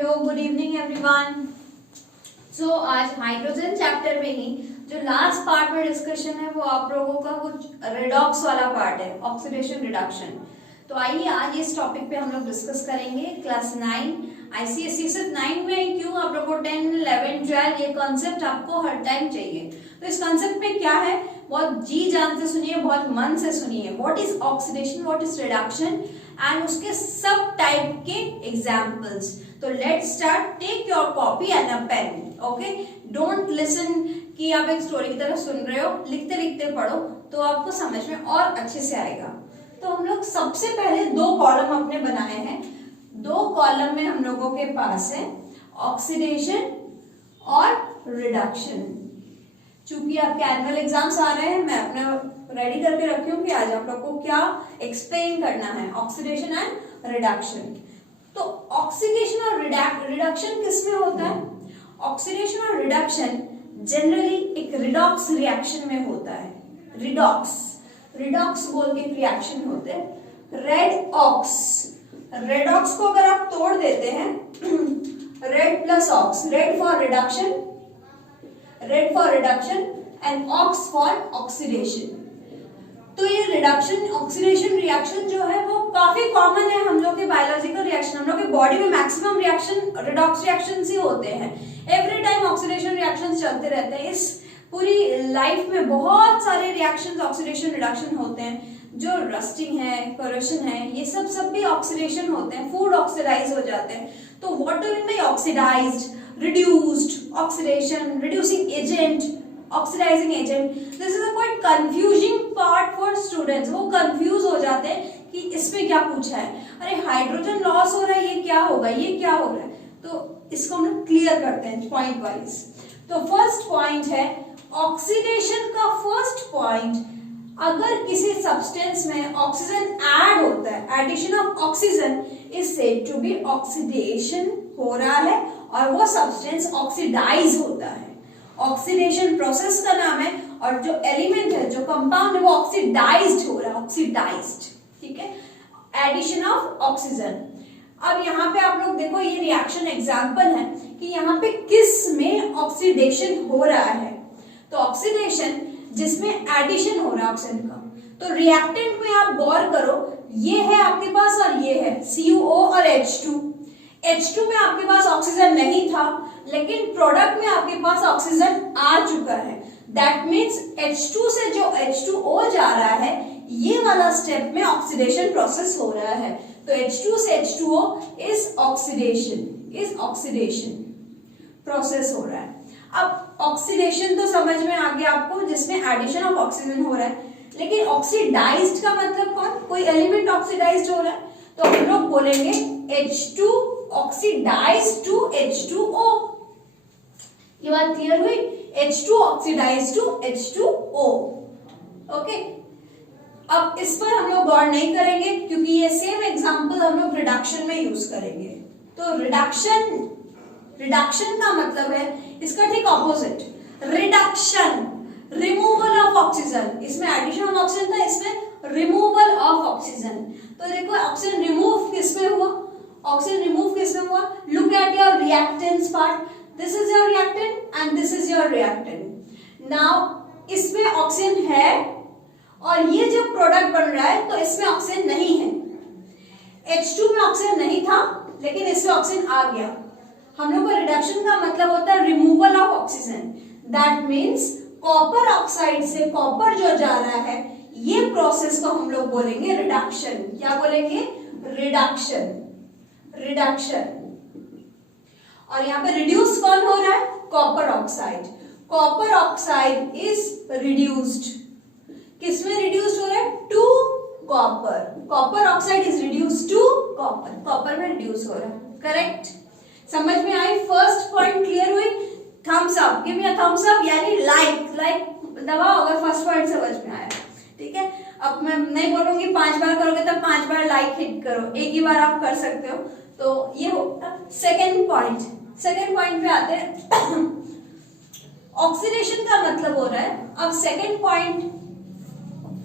Hello good evening everyone. So आज hydrogen chapter में ही जो लास्ट पार्ट में डिस्कशन है वो आप लोगों का कुछ रेडॉक्स वाला पार्ट है, ऑक्सीडेशन रिडक्शन। तो आइए आज इस टॉपिक पे हम लोग डिस्कस करेंगे। क्लास 9 आईसीएसई सिर्फ 9 में क्यों, आप लोगों को 10, 11, 12 ये कॉन्सेप्ट आपको हर टाइम चाहिए। तो इस कॉन्सेप्ट में क्या है, बहुत जी जान से सुनिए, बहुत मन से सुनिए। What is oxidation, what is reduction and उसके सब टाइप के एग्जाम्पल्स। तो let's start. Take your copy and a pen, okay. Don't listen कि आप एक स्टोरी की तरह सुन रहे हो, लिखते लिखते पढ़ो तो आपको समझ में और अच्छे से आएगा। तो हम लोग सबसे पहले दो कॉलम अपने बनाए हैं। दो कॉलम में हम लोगों के पास है ऑक्सीडेशन और रिडक्शन। चूंकि आपके एनुअल एग्जाम्स आ रहे हैं, मैं अपने रेडी करके रखी हूँ कि आज आप लोग को क्या एक्सप्लेन करना है, ऑक्सीडेशन एंड रिडक्शन। तो ऑक्सीडेशन और रिडक्शन किस में होता है? ऑक्सीडेशन और रिडक्शन जनरली एक रिडॉक्स रिएक्शन में होता है। रिडॉक्स बोल के रिएक्शन होते हैं। रेड ऑक्स को अगर आप तोड़ देते हैं, red plus ox, red for reduction and ox for oxidation. तो ये रिडक्शन ऑक्सीडेशन रिएक्शन जो है वो काफी कॉमन है हम लोग के बायोलॉजिकल रिएक्शन। हम लोग के बॉडी में मैक्सिमम रिएक्शन रिडॉक्स रिएक्शन ही होते हैं। एवरी टाइम ऑक्सीडेशन रिएक्शन चलते रहते हैं। इस पूरी लाइफ में बहुत सारे रिएक्शंस ऑक्सीडेशन रिडक्शन होते हैं। जो रस्टिंग है, कोरोशन है, ये सब भी ऑक्सीडेशन होते हैं। फूड ऑक्सीडाइज हो जाते हैं। तो what do mean by oxidised, reduced, oxidation, reducing agent, oxidising agent. This is a quite confusing part for students. वो कंफ्यूज हो जाते हैं कि इसमें क्या पूछा है, अरे हाइड्रोजन लॉस हो रहा है, ये क्या होगा, ये क्या हो रहा है। तो इसको हम लोग क्लियर करते हैं पॉइंट वाइज। तो फर्स्ट पॉइंट है ऑक्सीडेशन का फर्स्ट पॉइंट, अगर किसी सब्सटेंस में ऑक्सीजन ऐड होता है, addition of oxygen is said to be oxidation हो रहा है और वो सब्सटेंस ऑक्सीडाइज होता है। ऑक्सीडेशन प्रोसेस का नाम है और जो एलिमेंट है, जो कंपाउंड है वो ऑक्सीडाइज्ड हो रहा है, ऑक्सीडाइज्ड, ठीक है, एडिशन ऑफ ऑक्सीजन। अब यहाँ पे आप लोग देखो, ये रिएक्शन एग्जांपल है कि यहाँ पे किस में ऑक्सीडेशन हो रहा है। तो ऑक्सीडेशन जिसमें एडिशन हो रहा है ऑक्सीजन का। तो रिएक्टेंट में आप गौर करो, ये है आपके पास और ये है CuO और H2 में आपके पास ऑक्सीजन नहीं था, लेकिन प्रोडक्ट में आपके पास ऑक्सीजन आ चुका है। दैट मीन्स H2 से जो H2O जा रहा है, ये वाला स्टेप में ऑक्सीडेशन प्रोसेस हो रहा है। तो H2 से H2O इज ऑक्सीडेशन प्रोसेस हो रहा है। अब ऑक्सीडेशन तो समझ में आ गया आपको, जिसमें एडिशन ऑफ ऑक्सीजन हो रहा है। लेकिन ऑक्सीडाइज्ड का मतलब कौन? कोई एलिमेंट ऑक्सीडाइज्ड हो रहा है। तो हम लोग बोलेंगे H2 ऑक्सीडाइज्ड टू H2O। ये बात क्लियर हुई? H2 oxidised to H2O, okay. अब इस पर हम लोग गौर नहीं करेंगे क्योंकि ये सेम एग्जांपल हम लोग रिडक्शन में यूज करेंगे। तो रिडक्शन का मतलब है इसका ठीक opposite, reduction, removal of oxygen. इसमें एडिशन ऑफ ऑक्सीजन था, इसमें रिमूवल ऑफ ऑक्सीजन। तो देखो ऑक्सीजन रिमूव किसमें हुआ, ऑक्सीजन रिमूव किसमें हुआ? Look at your reactants part. This is your reactant and this is your reactant. Now इसमें ऑक्सीजन है और ये जब प्रोडक्ट बन रहा है तो इसमें ऑक्सीजन नहीं है। H2 में ऑक्सीजन नहीं था लेकिन इसमें ऑक्सीजन आ गया। हम लोग को रिडक्शन का मतलब होता है removal of oxygen. That means copper oxide से कॉपर जो जा रहा है, ये प्रोसेस को हम लोग बोलेंगे रिडक्शन। क्या बोलेंगे? रिडक्शन। और यहाँ पे रिड्यूस कौन हो रहा है? Copper oxide. Copper oxide is reduced. किसमें रिड्यूस्ड हो रहा है? To copper. Copper oxide is reduced to copper. Copper में रिड्यूस हो रहा है। करेक्ट? समझ में आई? फर्स्ट पॉइंट क्लियर हुई? Thumbs up, give me a thumbs up, यानी लाइक दबाओ अगर फर्स्ट पॉइंट समझ में आया, ठीक है। अब मैं नहीं बोलूंगी 5 बार करोगे तब 5 बार लाइक हिट करो, एक ही बार आप कर सकते हो। तो ये हो सेकेंड पॉइंट पे आते हैं। ऑक्सीडेशन का मतलब हो रहा है, अब second point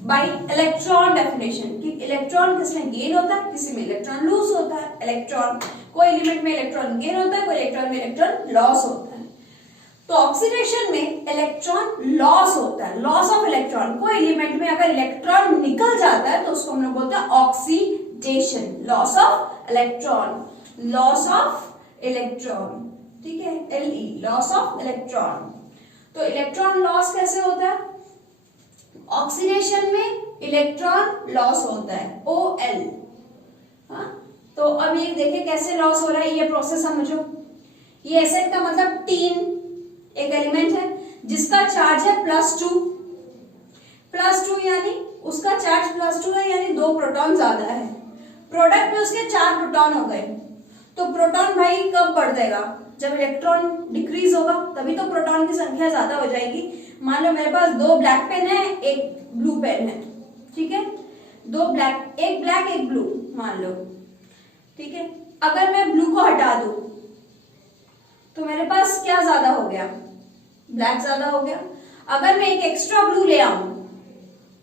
by electron definition कि इलेक्ट्रॉन किसमें गेन होता है, किसी में इलेक्ट्रॉन लूज होता है। इलेक्ट्रॉन कोई एलिमेंट में इलेक्ट्रॉन गेन होता है, कोई इलेक्ट्रॉन में इलेक्ट्रॉन लॉस होता है। तो ऑक्सीडेशन में इलेक्ट्रॉन लॉस होता है, लॉस ऑफ इलेक्ट्रॉन। कोई एलिमेंट में अगर इलेक्ट्रॉन निकल जाता है तो उसको हम लोग बोलते हैं oxidation, loss of electron, loss of electron, ठीक है, Le, लॉस ऑफ इलेक्ट्रॉन। तो इलेक्ट्रॉन लॉस कैसे होता है? ऑक्सीडेशन में इलेक्ट्रॉन लॉस होता है, OL। हाँ, तो अब ये देखिए कैसे लॉस हो रहा है, ये प्रोसेस समझो। ये एसिड का मतलब टीन एक एलिमेंट है जिसका चार्ज है +2 यानी उसका चार्ज +2 है, यानी 2 प्रोटॉन ज्यादा है। प्रोडक्ट में उसके 4 प्रोटॉन हो गए। तो प्रोटॉन भाई कब बढ़ जाएगा? जब इलेक्ट्रॉन डिक्रीज होगा, तभी तो प्रोटॉन की संख्या ज्यादा हो जाएगी। मान लो मेरे पास 2 ब्लैक पेन है, एक ब्लू पेन है, ठीक है, 2 ब्लैक, एक ब्लैक एक ब्लू मान लो, ठीक है। अगर मैं ब्लू को हटा दूं तो मेरे पास क्या ज्यादा हो गया? ब्लैक ज्यादा हो गया। अगर मैं एक एक्स्ट्रा ब्लू ले आऊं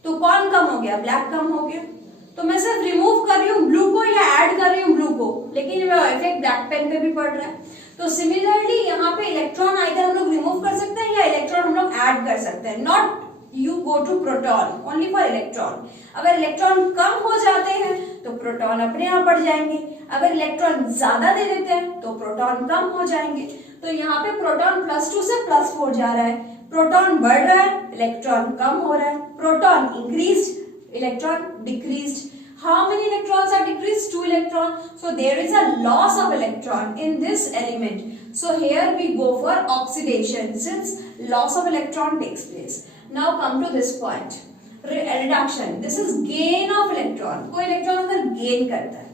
तो कौन कम हो गया? ब्लैक कम हो गया। तो मैं सिर्फ रिमूव कर रही हूँ ब्लू को या ऐड कर रही हूँ ब्लू को, लेकिन वो इफेक्ट ब्लैक पेन पे भी पड़ रहा है। तो सिमिलरली यहाँ पे इलेक्ट्रॉन आइदर हम लोग रिमूव कर सकते हैं या इलेक्ट्रॉन हम लोग ऐड कर सकते हैं। Not you go to proton, only for electron. अगर इलेक्ट्रॉन कम हो जाते हैं तो प्रोटॉन अपने आप बढ़ जाएंगे, अगर इलेक्ट्रॉन ज्यादा दे देते हैं तो प्रोटॉन कम हो जाएंगे। तो यहाँ पे प्रोटॉन +2 से +4 जा रहा है, प्रोटॉन बढ़ रहा है, इलेक्ट्रॉन कम हो रहा है, proton increased, electron decreased. How many electrons are decreased? 2 electrons. So there is a loss of electron in this element. So here we go for oxidation since loss of electron takes place. Now come to this point. Reduction. This is gain of electron. कोई electron अगर gain करता है.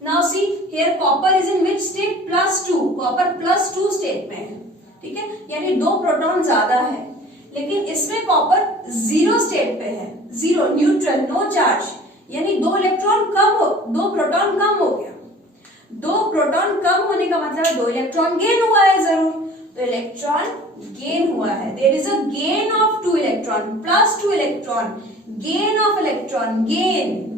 Now see here copper is in which state? +2. Copper +2 state में है. ठीक है? यानी 2 proton ज्यादा है, लेकिन इसमें कॉपर 0 स्टेट पे है, 0 न्यूट्रल, नो चार्ज, यानी 2 इलेक्ट्रॉन कम हो, 2 प्रोटॉन कम हो गया। 2 प्रोटॉन कम होने का मतलब 2 इलेक्ट्रॉन गेन हुआ है जरूर, तो इलेक्ट्रॉन गेन हुआ है। There is a gain of 2 electron, +2 electron, gain of electron, gain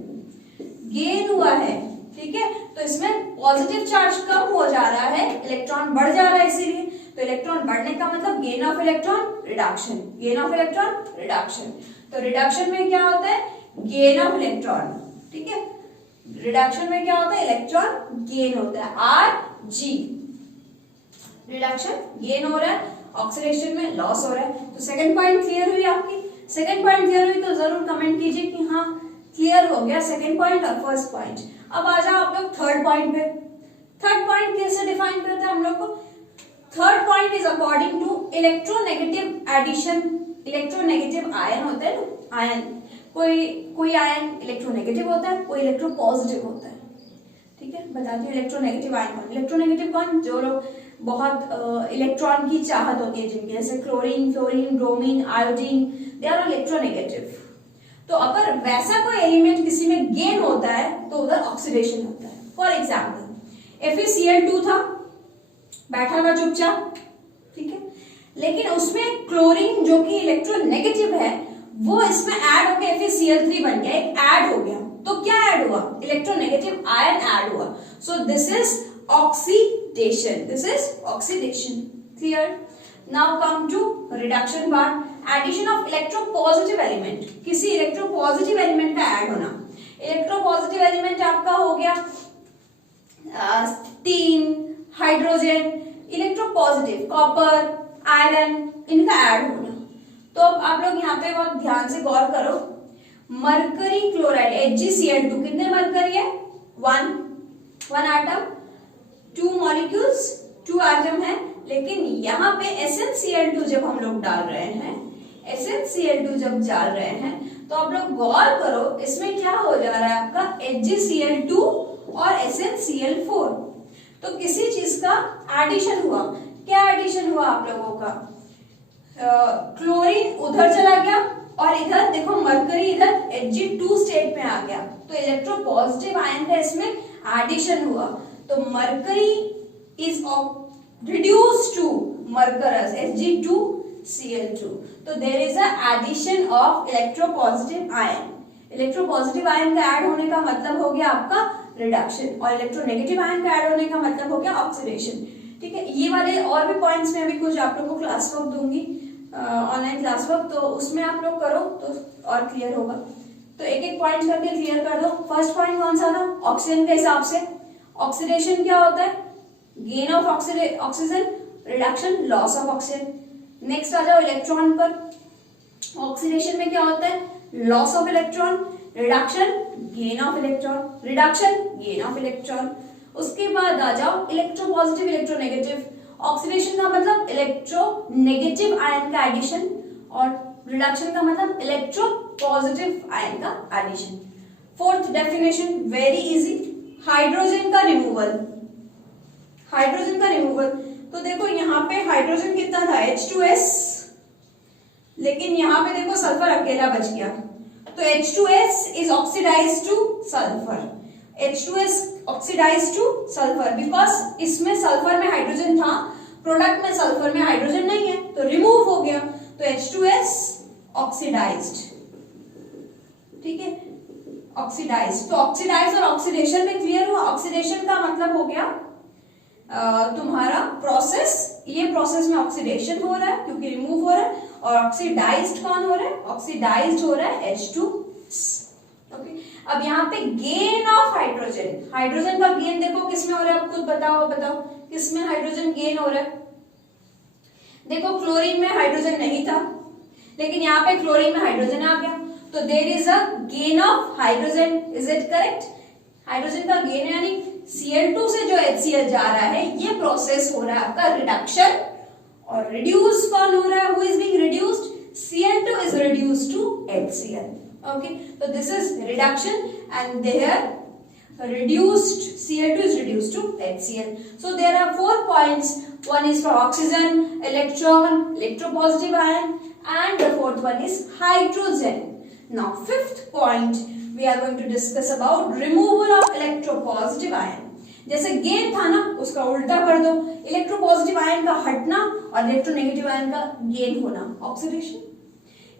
हुआ है, ठीक है। तो इसमें पॉजिटिव चार्ज कम हो जा रहा है, इलेक्ट्रॉन बढ़ जा रहा है, इसीलिए तो इलेक्ट्रॉन बढ़ने का मतलब gain of electron, reduction, gain of electron, reduction. तो रिडक्शन में क्या होता है? गेन ऑफ इलेक्ट्रॉन, ठीक है। रिडक्शन में क्या होता है? इलेक्ट्रॉन गेन होता है, Rg। रिडक्शन गेन हो रहा है, ऑक्सीडेशन में लॉस हो रहा है। तो सेकंड पॉइंट क्लियर हुई आपकी? सेकंड पॉइंट क्लियर हुई तो जरूर कमेंट कीजिए कि हाँ क्लियर हो गया सेकंड पॉइंट और फर्स्ट पॉइंट। अब आ जाओ आप लोग थर्ड पॉइंट पे। थर्ड पॉइंट कैसे डिफाइन करते हैं हम लोग को? Third point is according to electronegative addition. Electronegative ion होता है ना, आयन, कोई आयन इलेक्ट्रोनेगेटिव होता है, कोई इलेक्ट्रोपॉजिटिव होता है, ठीक है। बताती हूँ इलेक्ट्रोनेगेटिव आयन कौन। इलेक्ट्रोनेगेटिव कौन? जो लोग बहुत इलेक्ट्रॉन की चाहत होती है जिनकी, जैसे chlorine, fluorine, bromine, iodine, they are electronegative. तो अगर वैसा कोई एलिमेंट किसी में गेन होता है तो उधर ऑक्सीडेशन होता है। फॉर एग्जाम्पल FeCl2 था, बैठा हुआ चुपचाप, ठीक है, लेकिन उसमें क्लोरीन जो कि इलेक्ट्रोनेगेटिव है वो इसमें ऐड होकर FeCl3 बन गया, एक ऐड हो गया। तो क्या ऐड हुआ? इलेक्ट्रोनेगेटिव आयन ऐड हुआ। So this is oxidation, this is oxidation. Clear? Now come to reduction part. Addition of electropositive element, किसी इलेक्ट्रोपॉजिटिव एलिमेंट का ऐड होना। इलेक्ट्रोपॉजिटिव एलिमेंट आपका हो गया tin, hydrogen, electropositive copper, iron, इनका add होना। तो अब आप लोग यहाँ पे बहुत ध्यान से गौर करो। मरकरी क्लोराइड HgCl2, कितने मरकरी है? 1 एटम, 2 मॉलिक्यूल्स, 2 एटम है, लेकिन यहाँ पे SnCl2 जब हम लोग डाल रहे हैं, SnCl2 जब डाल रहे हैं तो आप लोग गौर करो इसमें क्या हो जा रहा है आपका HgCl2 और SnCl4। तो किसी चीज का एडिशन हुआ। क्या एडिशन हुआ आप लोगों का? क्लोरीन उधर चला गया और इधर देखो मरकरी इधर Hg2 स्टेट में आ गया, तो इलेक्ट्रोपॉजिटिव आयन का इसमें एडिशन हुआ। तो mercury is reduced to mercurous Hg2 Cl2. तो there is a addition of electropositive ion. Electropositive ion का ऐड होने का मतलब हो गया आपका रिडक्शन, और इलेक्ट्रोनेगेटिव आयन का ऐड होने का मतलब हो गया ऑक्सीडेशन। ठीक है, ये वाले और भी पॉइंट्स में अभी कुछ आप लोगों को क्लास वर्क दूंगी, ऑनलाइन क्लास वर्क, तो उसमें आप लोग करो तो और क्लियर होगा। तो एक एक पॉइंट करके क्लियर कर दो। फर्स्ट पॉइंट कौन सा था? ऑक्सीजन के हिसाब से ऑक्सीडेशन क्या होता है? Gain of oxygen, reduction, loss of oxygen. Next आ जाओ इलेक्ट्रॉन पर। ऑक्सीडेशन में क्या होता है? Loss of electron, reduction, gain of electron, reduction, gain of electron. उसके बाद आ जाओ इलेक्ट्रोपॉजिटिव, इलेक्ट्रोनेगेटिव। ऑक्सीडेशन का मतलब इलेक्ट्रोनेगेटिव आयन का एडिशन, और रिडक्शन का मतलब इलेक्ट्रोपॉजिटिव आयन का addition. Fourth definition very easy, hydrogen का रिमूवल। हाइड्रोजन का रिमूवल, तो देखो यहाँ पे हाइड्रोजन कितना था? H2S, लेकिन यहाँ पे देखो सल्फर अकेला बच गया, तो H2S is oxidized to sulfur. H2S oxidized to sulfur because इसमें सल्फर में हाइड्रोजन था, प्रोडक्ट में सल्फर में हाइड्रोजन नहीं है, तो रिमूव हो गया, तो H2S ऑक्सीडाइज्ड। ठीक है, ऑक्सीडाइज्ड। तो ऑक्सीडाइज और ऑक्सीडेशन में क्लियर हुआ। ऑक्सीडेशन का मतलब हो गया तुम्हारा प्रोसेस, ये प्रोसेस में ऑक्सीडेशन हो रहा है क्योंकि रिमूव हो रहा है, और ऑक्सीडाइज्ड कौन हो रहा है? ऑक्सीडाइज्ड हो रहा है H2S। ओके, अब यहाँ पे गेन ऑफ हाइड्रोजन, हाइड्रोजन का गेन देखो किसमें हो रहा है? आप खुद बताओ किसमें हाइड्रोजन गेन हो रहा है? देखो क्लोरीन में हाइड्रोजन नहीं था, लेकिन यहाँ पे क्लोरीन में हाइड्रोजन आ गया, तो there is a gain of hydrogen. Is it correct? Hydrogen का गेन यानी Cl2 से जो HCl जा रहा है, ये प्रोसेस हो रहा है आपका रिडक्शन, और रिड्यूस कौन हो रहा है? Who is being reduced? Cl2 is reduced to HCl. Okay, so this is reduction, and there reduced Cl2 is reduced to HCl. So there are 4 points. One is for oxygen, electron, electropositive ion, and the fourth one is hydrogen. Now fifth point we are going to discuss about removal of electropositive ion. जैसे gain था ना, उसका उल्टा कर दो, electropositive ion का हटना और इलेक्ट्रोनेगेटिव आयन का गेन होना, ऑक्सीडेशन।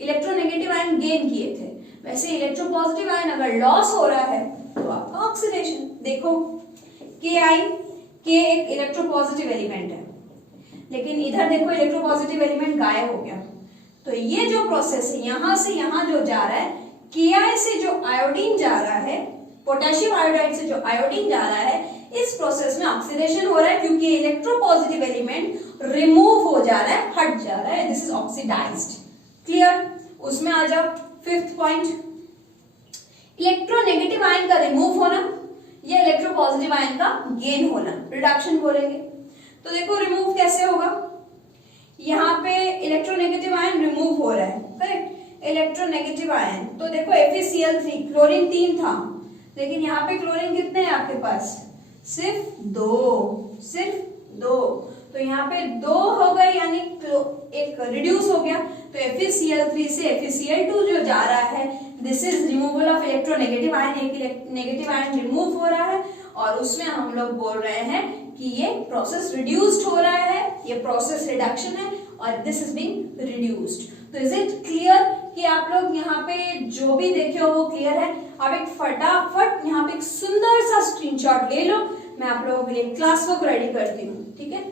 इलेक्ट्रोनेगेटिव आयन गेन किए थे, वैसे इलेक्ट्रोपॉजिटिव आयन अगर लॉस हो रहा है तो आपका ऑक्सीडेशन। देखो के एक इलेक्ट्रोपॉजिटिव एलिमेंट है, लेकिन इधर देखो इलेक्ट्रोपॉजिटिव एलिमेंट गायब हो गया, तो ये जो प्रोसेस है यहां से यहां जो जा रहा है, Ki से जो आयोडीन जा रहा है, पोटेशियम आयोडाइड से जो आयोडीन जा रहा है, इस प्रोसेस में ऑक्सीडेशन हो रहा है क्योंकि इलेक्ट्रोपॉजिटिव एलिमेंट रिमूव हो जा रहा है, हट जा रहा है, दिस इज ऑक्सीडाइज्ड। क्लियर? उसमें आ जाओ फिफ्थ पॉइंट, इलेक्ट्रोनेगेटिव आयन का रिमूव होना या इलेक्ट्रोपॉजिटिव आयन का गेन होना, रिडक्शन बोलेंगे। तो देखो रिमूव कैसे होगा, यहाँ पे इलेक्ट्रोनेगेटिव आयन रिमूव हो रहा है, करेक्ट? इलेक्ट्रोनेगेटिव आयन, तो देखो FeCl3, क्लोरीन 3 था, लेकिन यहाँ पे क्लोरीन कितने हैं आपके पास? सिर्फ 2, तो यहाँ पे 2 हो गए, यानी एक रिड्यूस हो गया, तो FeCl3 से FeCl2 जो जा रहा है, this is removal of electronegative ion, एक नेगेटिव आयन रिमूव हो रहा है, और उसमें हम लोग बोल रहे हैं कि ये प्रोसेस रिड्यूस्ड हो रहा है, ये प्रोसेस रिडक्शन है, और दिस इज बीइंग रिड्यूस्ड। तो इज इट क्लियर कि आप लोग यहाँ पे जो भी देखे हो वो क्लियर है? अब एक फटाफट यहाँ पे एक सुंदर सा स्क्रीनशॉट ले लो, मैं आप लोगों के लिए क्लास वर्क रेडी करती हूँ, ठीक है?